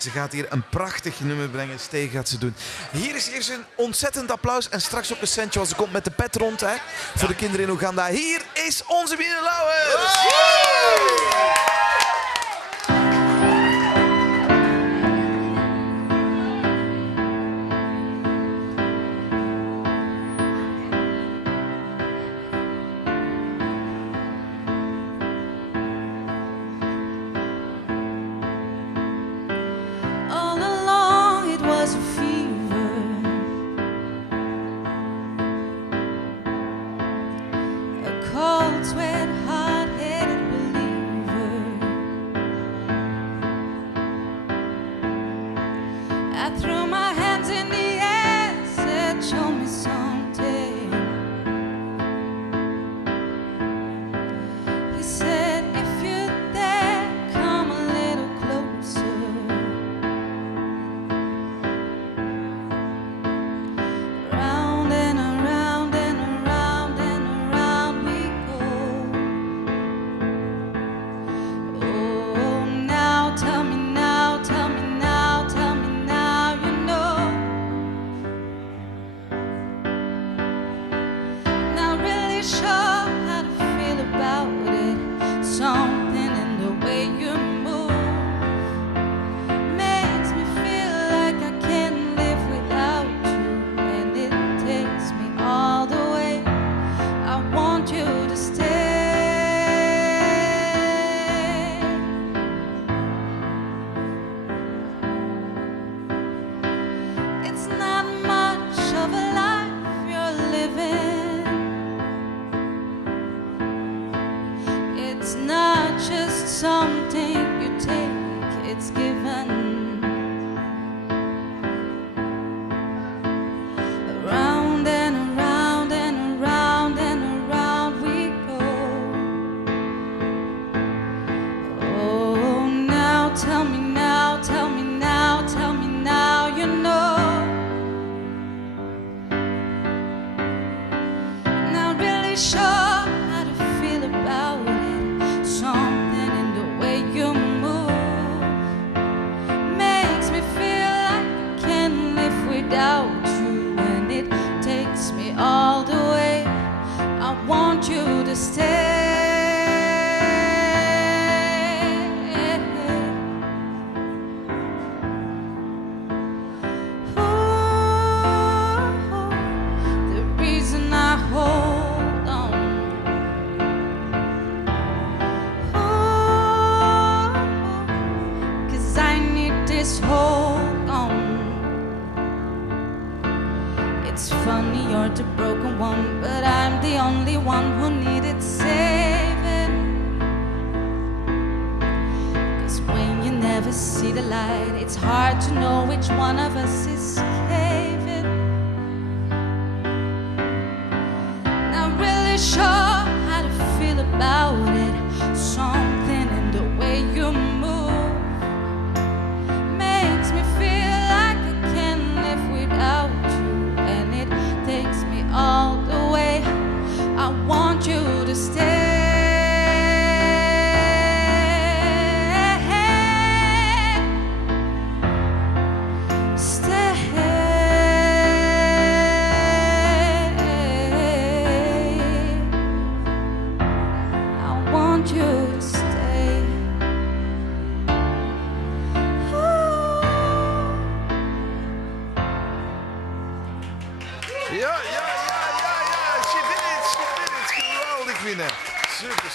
Ze gaat hier een prachtig nummer brengen. Stee gaat ze doen. Hier is eerst een ontzettend applaus. En straks ook een centje als ze komt met de pet rond. Hè, voor de kinderen in Oeganda. Hier is onze Wiene Lauwers. All along it was a fever, a cold sweat, hard-headed believer. I threw my hands in the air, said show me something. He said if you're there, come a little closer. Round and around and around and around we go. Oh, now tell me now, tell me now, tell me now, you know. Not really sure how to feel about it. Something in the way you move makes me feel like I can't live without you, and it takes me all the way. I want you to stay. It's not much of a life you're living. It's not just something you take, it's given. Around and around and around and around we go. Oh, now tell me now, tell me now, tell me now, you know. Not really sure how to feel about it. Something in the way you move makes me feel like I can't live without you, and it takes me all the way. I want you to stay. Ooh, the reason I hold on. Ooh, 'cause I need this hold on. It's funny you're the broken one, but I'm the only one who needed saving. 'Cause when you never see the light, it's hard to know which one of us is caving. Not really sure how to feel about it. Something in the way you move makes me feel like I can't live without you, and it takes me all the way. I want you to stay. Stay. I want you to stay. Ooh. Ja. She did it. Geweldig, Wiene. Super.